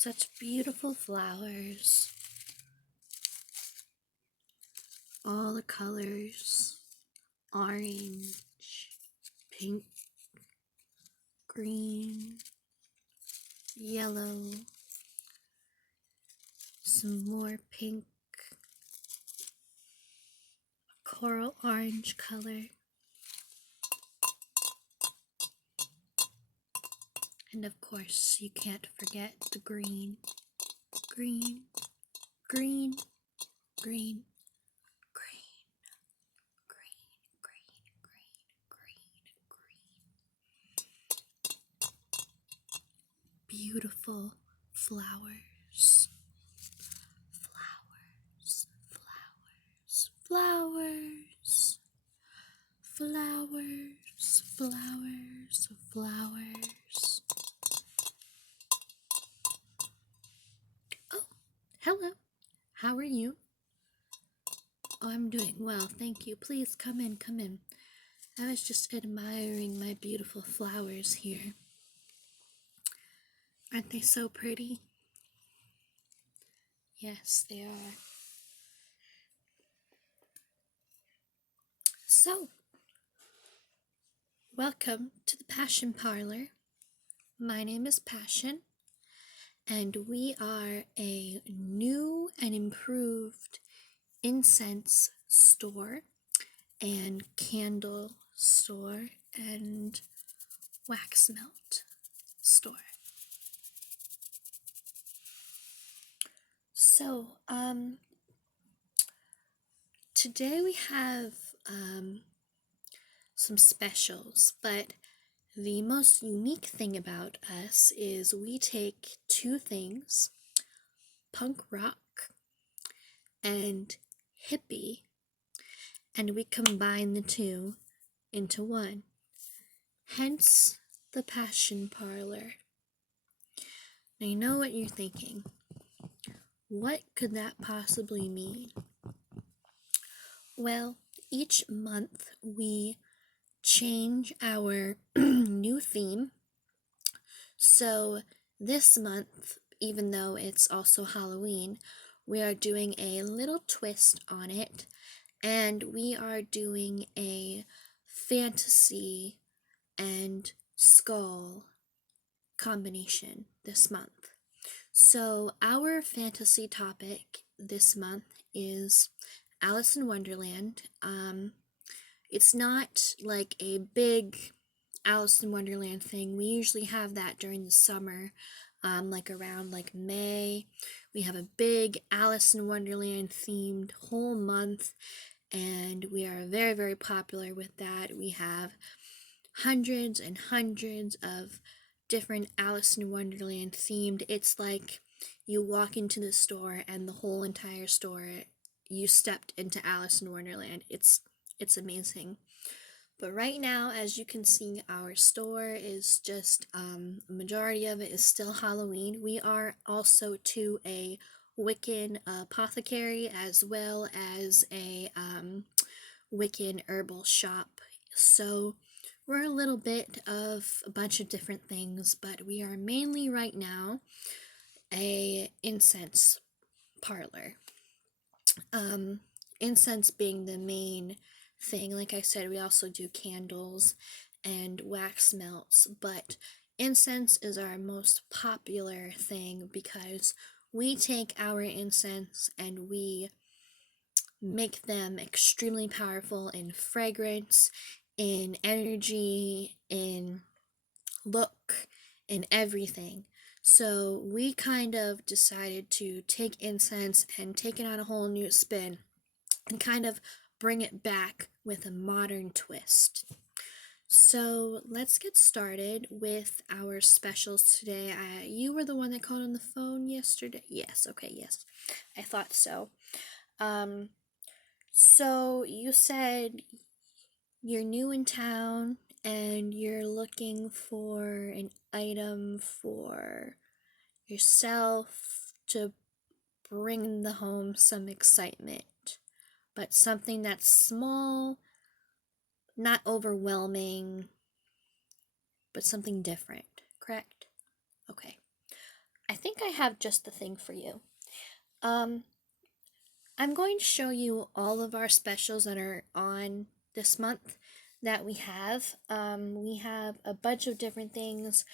Such beautiful flowers. All the colors. Orange, pink, green, yellow, some more pink, coral orange color, and of course you can't forget the green, green, green, green, green, green, green, green, green, green. Beautiful flowers, flowers, flowers, flowers, flowers, flowers, flowers. Oh, hello. How are you? Oh, I'm doing well, thank you. Please come in, come in. I was just admiring my beautiful flowers here. Aren't they so pretty? Yes, they are. So, welcome to the Passion Parlor. My name is Passion, and we are a new and improved incense store and candle store and wax melt store. So, today we have some specials, but the most unique thing about us is we take two things, punk rock and hippie, and we combine the two into one. Hence the Passion Parlor. Now you know what you're thinking. What could that possibly mean? Well, each month we change our new theme. So this month, even though it's also Halloween, we are doing a little twist on it, and we are doing a fantasy and skull combination this month. So our fantasy topic this month is Alice in Wonderland. It's not like a big Alice in Wonderland thing. We usually have that during the summer, like around like May. We have a big Alice in Wonderland themed whole month, and we are very, very popular with that. We have hundreds and hundreds of different Alice in Wonderland themed. It's like you walk into the store and the whole entire store, you stepped into Alice in Wonderland. It's amazing. But right now, as you can see, our store is just, majority of it is still Halloween. We are also to a Wiccan apothecary as well as a Wiccan herbal shop. So we're a little bit of a bunch of different things, but we are mainly right now a incense parlor. Incense being the main thing. Like I said, we also do candles and wax melts, but incense is our most popular thing because we take our incense and we make them extremely powerful in fragrance, in energy, in look, in everything. So we kind of decided to take incense and take it on a whole new spin and kind of bring it back with a modern twist. So let's get started with our specials today. You were the one that called on the phone yesterday? Yes, okay, yes. I thought so. So you said you're new in town and you're looking for an item for yourself to bring the home some excitement, but something that's small, not overwhelming, but something different, correct? Okay. I think I have just the thing for you. Um, I'm going to show you all of our specials that are on this month that we have. We have a bunch of different things,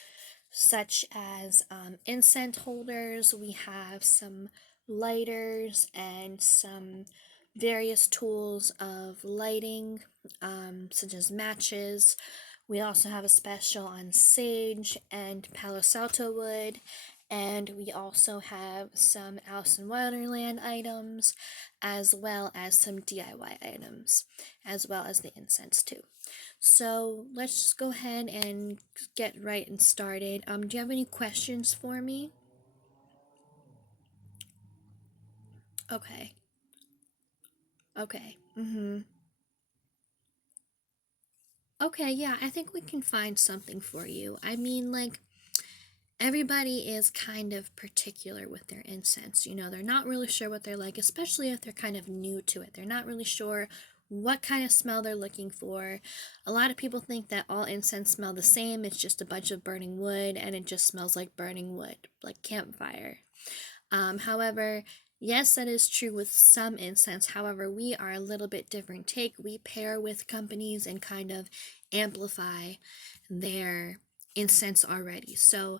such as incense holders. We have some lighters and some various tools of lighting, such as matches. We also have a special on sage and Palo Santo wood, and we also have some Alice in Wonderland items, as well as some DIY items, as well as the incense too. So let's just go ahead and get right and started. Do you have any questions for me? Okay. Okay. Okay, yeah, I think we can find something for you. I mean, like, everybody is kind of particular with their incense. You know, they're not really sure what they're like, especially if they're kind of new to it. They're not really sure what kind of smell they're looking for. A lot of people think that all incense smell the same. It's just a bunch of burning wood and it just smells like burning wood, like campfire. However, yes, that is true with some incense. However, we are a little bit different take. We pair with companies and kind of amplify their incense already. So,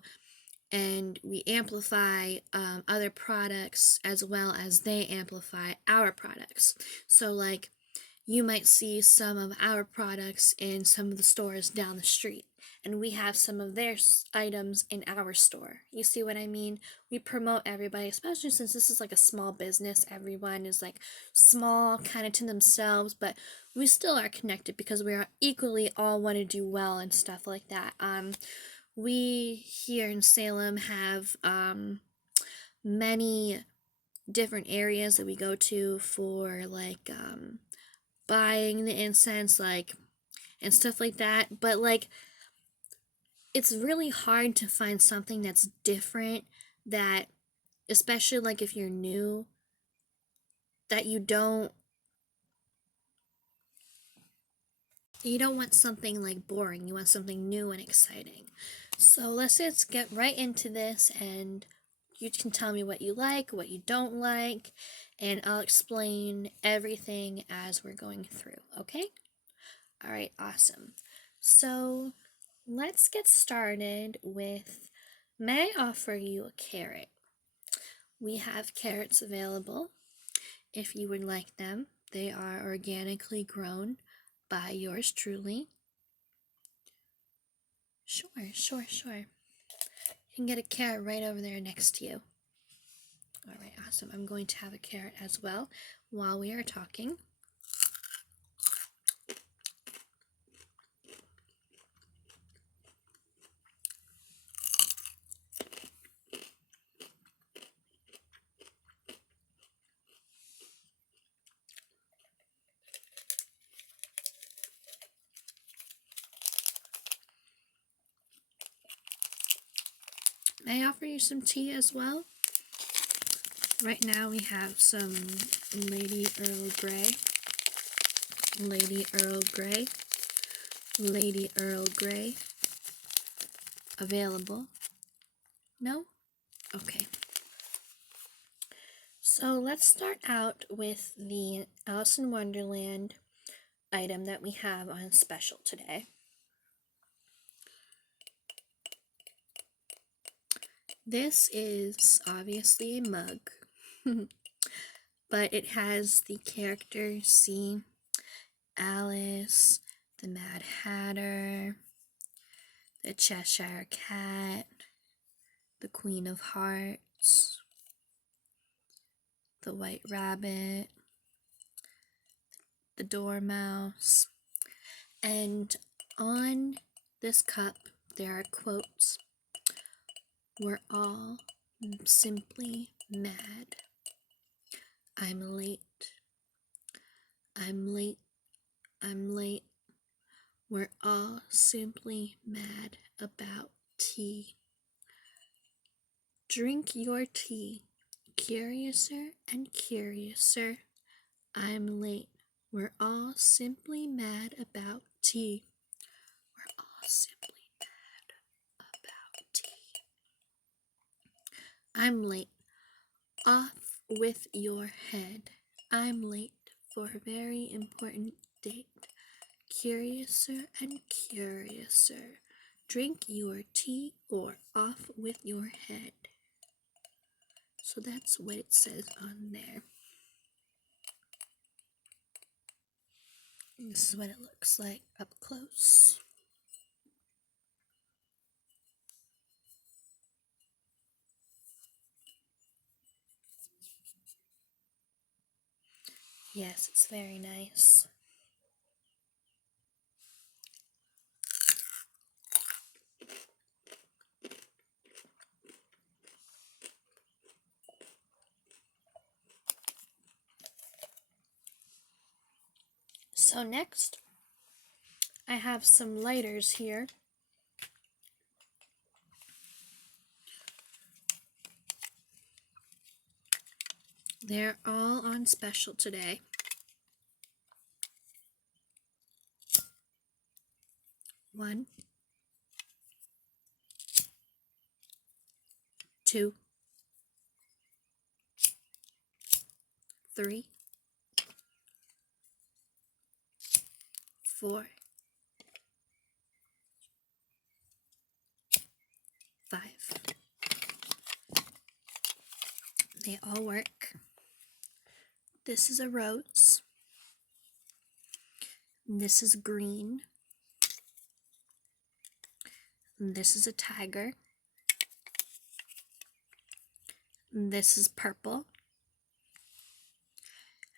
and we amplify other products as well as they amplify our products. So, like, you might see some of our products in some of the stores down the street, and we have some of their items in our store. You see what I mean? We promote everybody, especially since this is like a small business. Everyone is like small, kind of to themselves, but we still are connected because we are equally all want to do well and stuff like that. We here in Salem have many different areas that we go to for like buying the incense, like, and stuff like that. But like, it's really hard to find something that's different, that, especially like if you're new, that you don't want something like boring. You want something new and exciting. So let's just get right into this, and you can tell me what you like, what you don't like, and I'll explain everything as we're going through, okay? All right, awesome. So let's get started with, may I offer you a carrot? We have carrots available if you would like them. They are organically grown by yours truly. Sure. You can get a carrot right over there next to you. All right, awesome. I'm going to have a carrot as well while we are talking. May I offer you some tea as well? Right now we have some Lady Earl Grey, Lady Earl Grey, Lady Earl Grey available. No? Okay. So let's start out with the Alice in Wonderland item that we have on special today. This is obviously a mug, but it has the characters, see, Alice, the Mad Hatter, the Cheshire Cat, the Queen of Hearts, the White Rabbit, the Dormouse, and on this cup there are quotes. We're all simply mad. I'm late. I'm late. I'm late. We're all simply mad about tea. Drink your tea, curiouser and curiouser. I'm late. We're all simply mad about tea. We're all simply mad about tea. I'm late. Off with your head. I'm late for a very important date. Curiouser and curiouser. Drink your tea or off with your head. So that's what it says on there. This is what it looks like up close. Yes, it's very nice. So next, I have some lighters here. They're all on special today. One, two, three, four, five. They all work. This is a rose. This is green. This is a tiger. This is purple.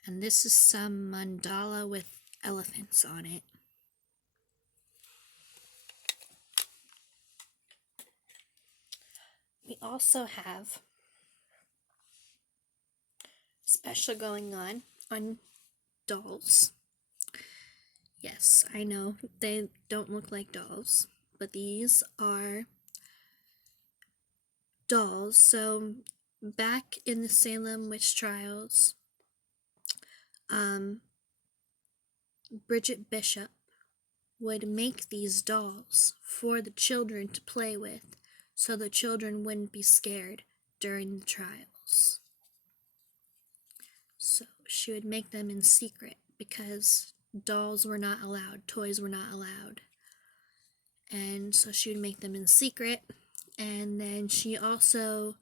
And this is some mandala with elephants on it. We also have special going on dolls. Yes, I know they don't look like dolls, but these are dolls. So back in the Salem witch trials, Bridget Bishop would make these dolls for the children to play with so the children wouldn't be scared during the trials. So she would make them in secret because dolls were not allowed, toys were not allowed. And so she would make them in secret. And then she also,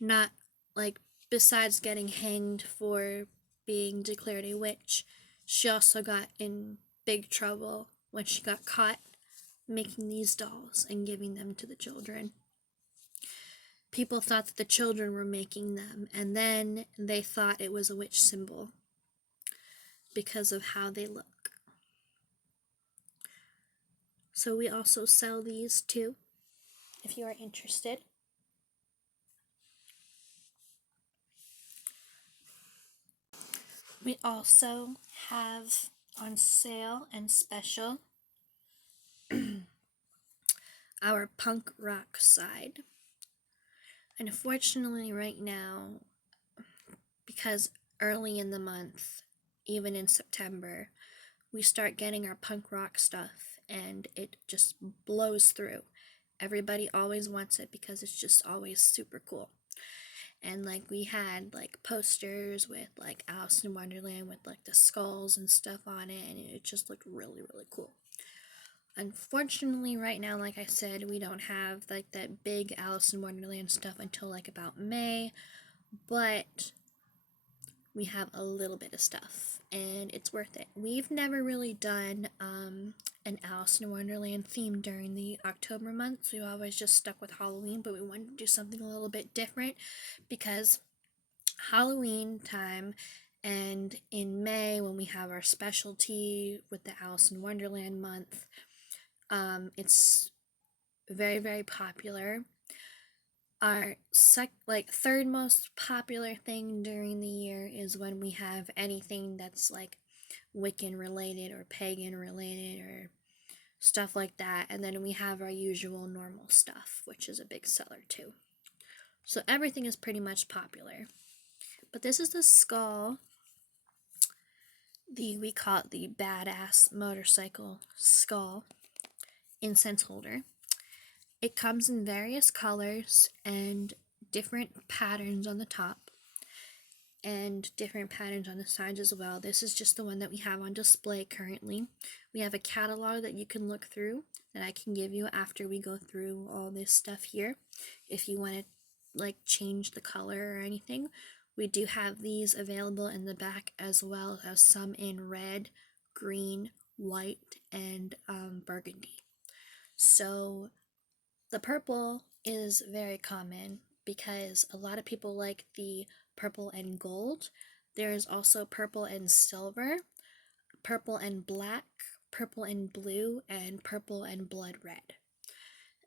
not like, besides getting hanged for being declared a witch, she also got in big trouble when she got caught making these dolls and giving them to the children. People thought that the children were making them, and then they thought it was a witch symbol because of how they look. So we also sell these too, if you are interested. We also have on sale and special our punk rock side. Unfortunately, right now, because early in the month, even in September, we start getting our punk rock stuff and it just blows through. Everybody always wants it because it's just always super cool. And like we had like posters with like Alice in Wonderland with like the skulls and stuff on it, and it just looked really, really cool. Unfortunately, right now, like I said, we don't have like that big Alice in Wonderland stuff until like about May, but we have a little bit of stuff and it's worth it. We've never really done an Alice in Wonderland theme during the October months. We always just stuck with Halloween, but we wanted to do something a little bit different because Halloween time and in May when we have our specialty with the Alice in Wonderland month, it's very, very popular. Our third most popular thing during the year is when we have anything that's like Wiccan related or pagan related or stuff like that, and then we have our usual normal stuff, which is a big seller too. So everything is pretty much popular. But this is the skull. We call it the badass motorcycle skull incense holder. It comes in various colors and different patterns on the top and different patterns on the sides as well. This is just the one that we have on display currently. We have a catalog that you can look through that I can give you after we go through all this stuff here. If you want to like change the color or anything, we do have these available in the back as well as some in red, green, white, and burgundy. So the purple is very common because a lot of people like the purple and gold. There is also purple and silver, purple and black, purple and blue, and purple and blood red.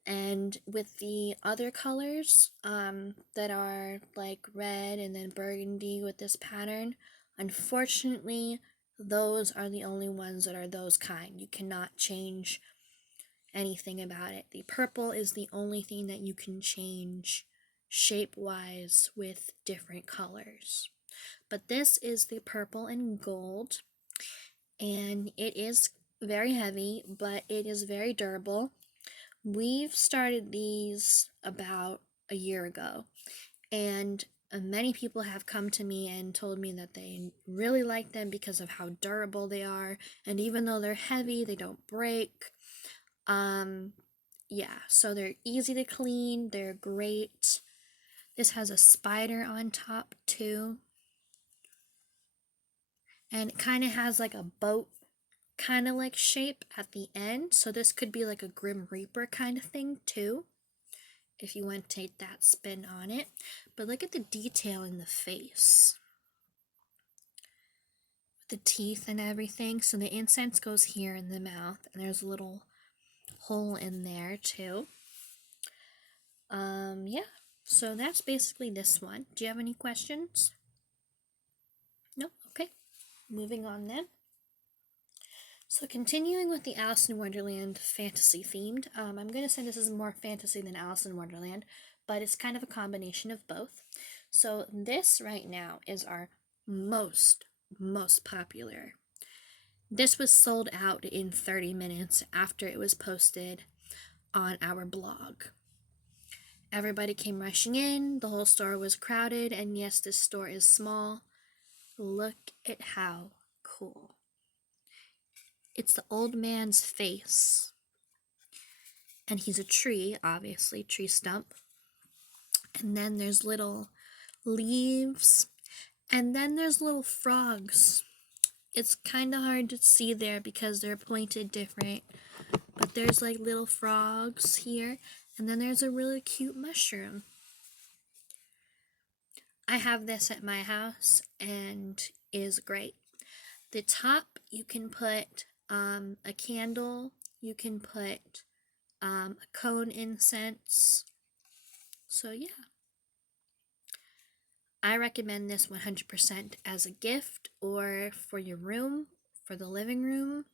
And with the other colors that are like red and then burgundy with this pattern, unfortunately, those are the only ones that are those kind. You cannot change anything about it. The purple is the only thing that you can change shape-wise with different colors. But this is the purple and gold, and it is very heavy, but it is very durable. We've started these about a year ago, and many people have come to me and told me that they really like them because of how durable they are, and even though they're heavy, they don't break. Yeah, so they're easy to clean, they're great. This has a spider on top too. And it kind of has like a boat kind of like shape at the end. So this could be like a Grim Reaper kind of thing too, if you want to take that spin on it. But look at the detail in the face. The teeth and everything. So the incense goes here in the mouth, and there's a little hole in there too. Yeah, so that's basically this one. Do you have any questions? No? Okay. Moving on then. So continuing with the Alice in Wonderland fantasy themed, I'm going to say this is more fantasy than Alice in Wonderland, but it's kind of a combination of both. So this right now is our most popular. This was sold out in 30 minutes after it was posted on our blog. Everybody came rushing in, the whole store was crowded, and yes, this store is small. Look at how cool. It's the old man's face. And he's a tree, obviously, tree stump. And then there's little leaves. And then there's little frogs. It's kind of hard to see there because they're pointed different. But there's like little frogs here. And then there's a really cute mushroom. I have this at my house and it is great. The top, you can put a candle. You can put a cone incense. So yeah. I recommend this 100% as a gift or for your room, for the living room,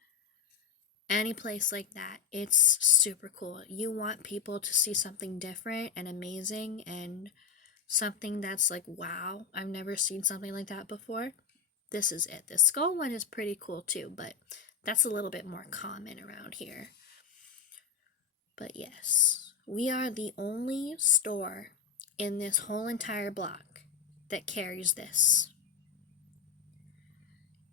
any place like that. It's super cool. You want people to see something different and amazing and something that's like, wow, I've never seen something like that before. This is it. The skull one is pretty cool too, but that's a little bit more common around here. But yes, we are the only store in this whole entire block that carries this.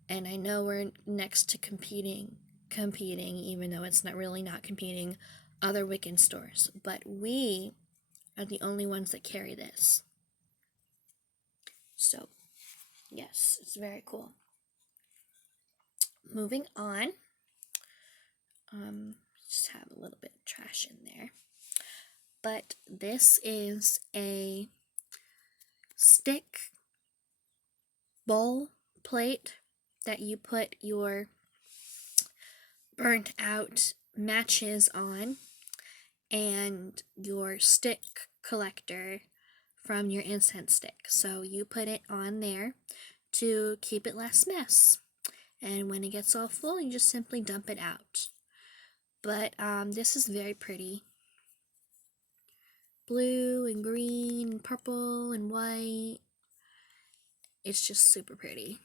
And I know we're next to competing, even though it's not really not competing, other Wiccan stores. But we are the only ones that carry this. So, yes, it's very cool. Moving on. Just have a little bit of trash in there. But this is a stick bowl plate that you put your burnt out matches on and your stick collector from your incense stick. So you put it on there to keep it less mess. And when it gets all full, you just simply dump it out. But this is very pretty. Blue and green and purple and white. It's just super pretty.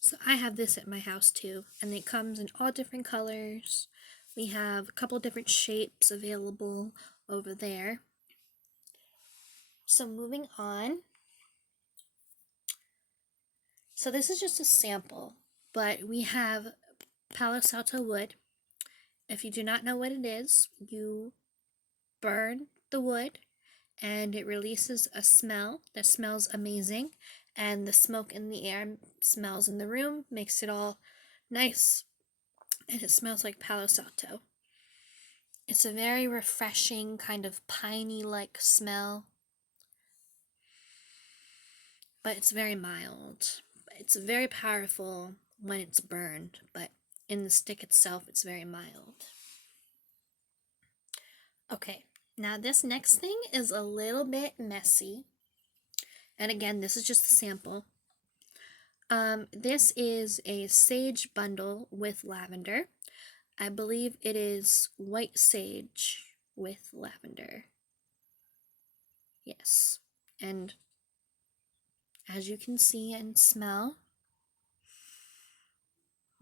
So I have this at my house too, and it comes in all different colors. We have a couple different shapes available over there. So moving on. So this is just a sample, but we have Palo Santo wood. If you do not know what it is, you burn the wood and it releases a smell that smells amazing, and the smoke in the air smells in the room, makes it all nice, and it smells like Palo Santo. It's a very refreshing kind of piney like smell, but it's very mild. It's very powerful when it's burned, but in the stick itself it's very mild. Okay, now this next thing is a little bit messy. And again, this is just a sample. This is a sage bundle with lavender. I believe it is white sage with lavender. Yes. And as you can see and smell,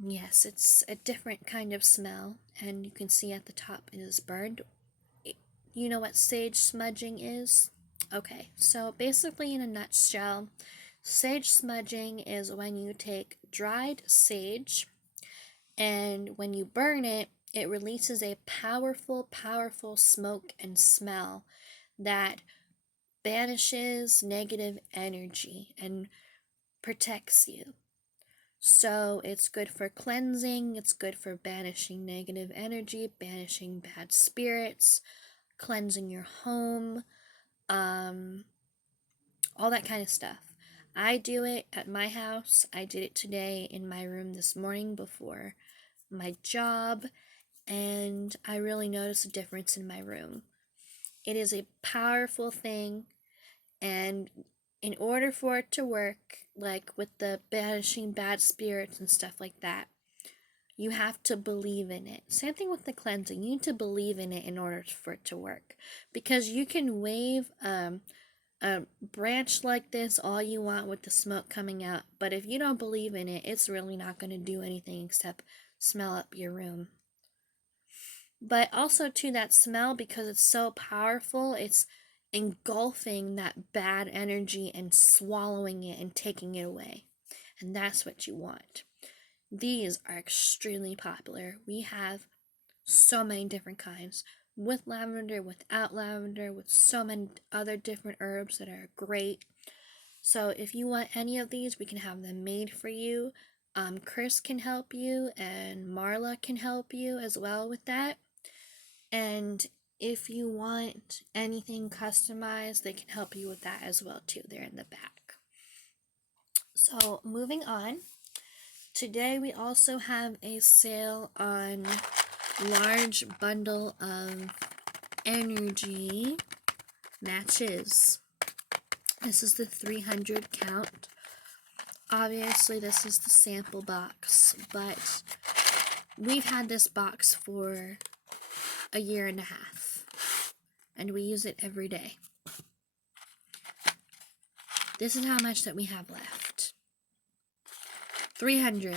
yes, it's a different kind of smell. And you can see at the top it is burned. You know what sage smudging is? Okay, so basically in a nutshell, sage smudging is when you take dried sage and when you burn it, it releases a powerful, powerful smoke and smell that banishes negative energy and protects you. So it's good for cleansing, it's good for banishing negative energy, banishing bad spirits, cleansing your home, all that kind of stuff. I do it at my house. I did it today in my room this morning before my job, and I really noticed a difference in my room. It is a powerful thing, and in order for it to work, like with the banishing bad spirits and stuff like that, you have to believe in it. Same thing with the cleansing. You need to believe in it in order for it to work. Because you can wave a branch like this all you want with the smoke coming out, but if you don't believe in it, it's really not going to do anything except smell up your room. But also too, that smell, because it's so powerful, it's engulfing that bad energy and swallowing it and taking it away. And that's what you want. These are extremely popular. We have so many different kinds, with lavender, without lavender, with so many other different herbs that are great. So if you want any of these, we can have them made for you. Chris can help you, and Marla can help you as well with that. And if you want anything customized, they can help you with that as well too. They're in the back. So moving on. Today we also have a sale on large bundle of energy matches. This is the 300 count. Obviously this is the sample box, but we've had this box for a year and a half, and we use it every day. This is how much that we have left. 300.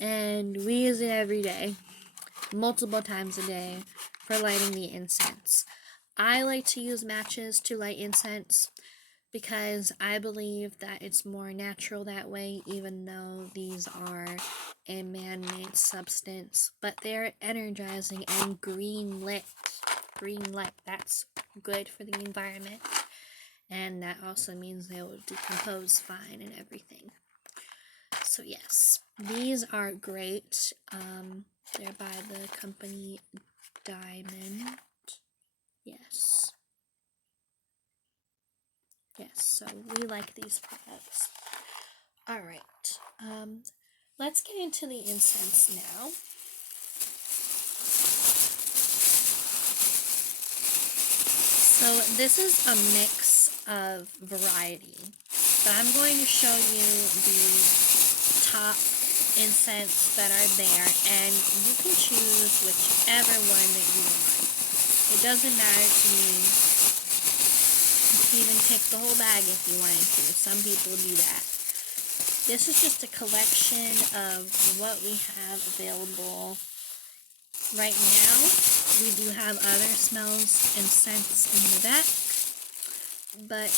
And we use it every day, multiple times a day, for lighting the incense. I like to use matches to light incense because I believe that it's more natural that way, even though these are a man-made substance, but they're energizing and green lit. Green light, that's good for the environment, and that also means they will decompose fine and everything. So yes, these are great. They're by the company Diamond. Yes. Yes, so we like these products. Alright, let's get into the incense now. So this is a mix of variety, but I'm going to show you the top incense that are there, and you can choose whichever one that you want. It doesn't matter to me. You can even take the whole bag if you wanted to. Some people do that. This is just a collection of what we have available Right now, we do have other smells and scents in the back, but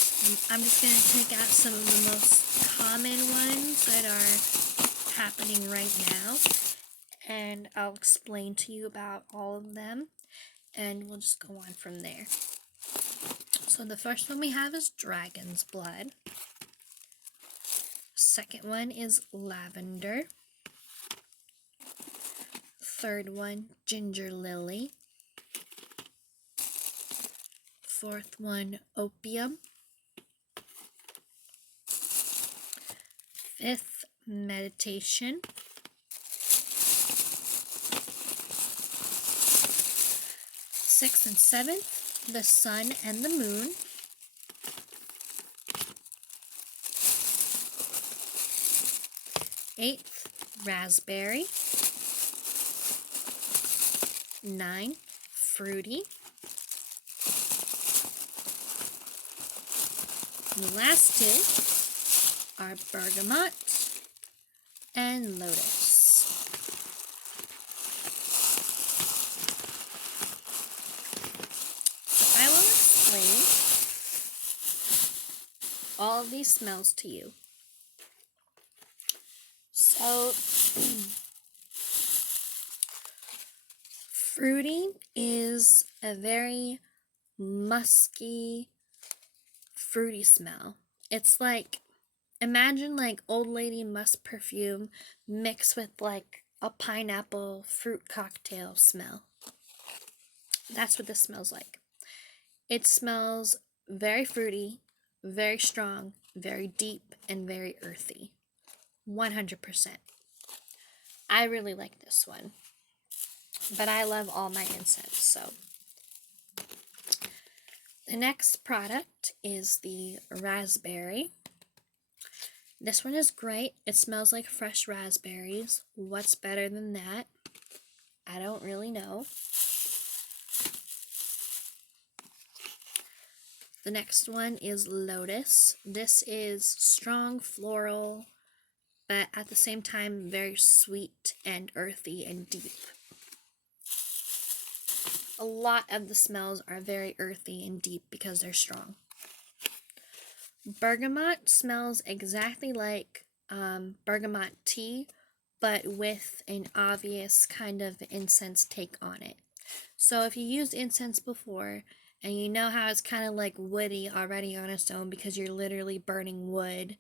I'm just going to take out some of the most common ones that are happening right now, and I'll explain to you about all of them, and we'll just go on from there. So the first one we have is dragon's blood. Second one is lavender. Third one, ginger lily. Fourth one, opium. Fifth, meditation. Sixth and seventh, the sun and the moon. Eighth, raspberry. 9, fruity. The last two are bergamot and lotus. So I will explain all of these smells to you. So fruity is a very musky, fruity smell. It's like, imagine like old lady musk perfume mixed with like a pineapple fruit cocktail smell. That's what this smells like. It smells very fruity, very strong, very deep, and very earthy. 100%. I really like this one. But I love all my incense, so. The next product is the raspberry. This one is great. It smells like fresh raspberries. What's better than that? I don't really know. The next one is lotus. This is strong floral, but at the same time very sweet and earthy and deep. A lot of the smells are very earthy and deep because they're strong. Bergamot smells exactly like bergamot tea, but with an obvious kind of incense take on it. So if you used incense before, and you know how it's kind of like woody already on its own because you're literally burning wood,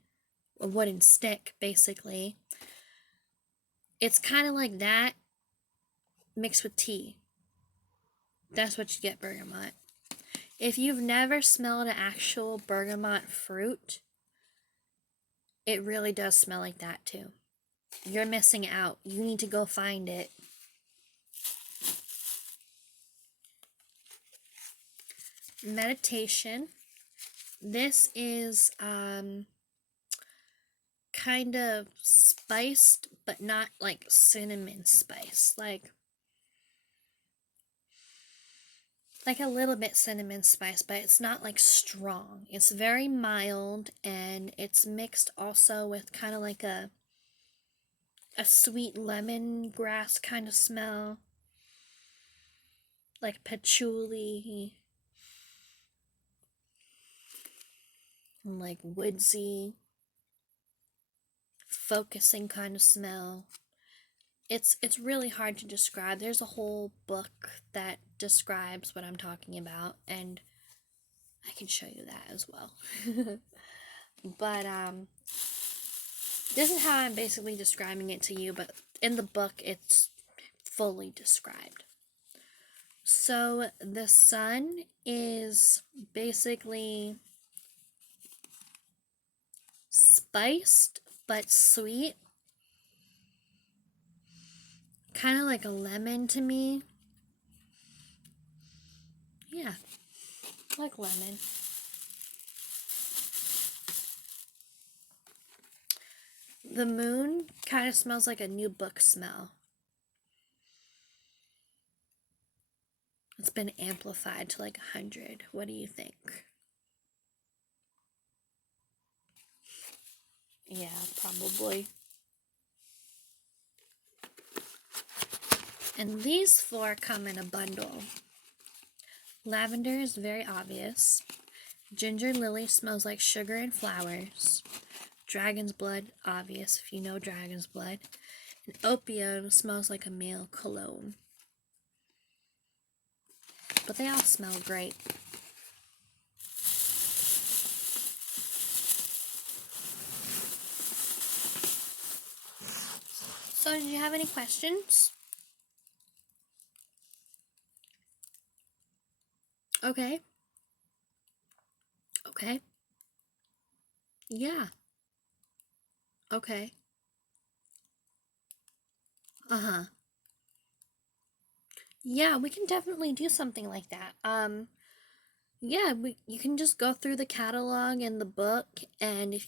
a wooden stick basically, it's kind of like that mixed with tea. That's what you get bergamot. If you've never smelled an actual bergamot fruit, it really does smell like that too. You're missing out. You need to go find it. Meditation. This is kind of spiced, but not like cinnamon spice. Like a little bit cinnamon spice, but it's not like strong. It's very mild, and it's mixed also with kind of like a sweet lemongrass kind of smell, like patchouli, like woodsy, focusing kind of smell. It's really hard to describe. There's a whole book that describes what I'm talking about, and I can show you that as well. But this is how I'm basically describing it to you, but in the book it's fully described. So the sun is basically spiced but sweet. Kind of like a lemon to me. Yeah, like lemon. The moon kind of smells like a new book smell. It's been amplified to like 100. What do you think? Yeah, probably. And these 4 come in a bundle. Lavender is very obvious. Ginger lily smells like sugar and flowers. Dragon's blood, obvious if you know dragon's blood. And opium smells like a male cologne. But they all smell great. So, did you have any questions? Okay. Okay. Yeah. Okay. Uh-huh. Yeah, we can definitely do something like that. Yeah, you can just go through the catalog and the book, and if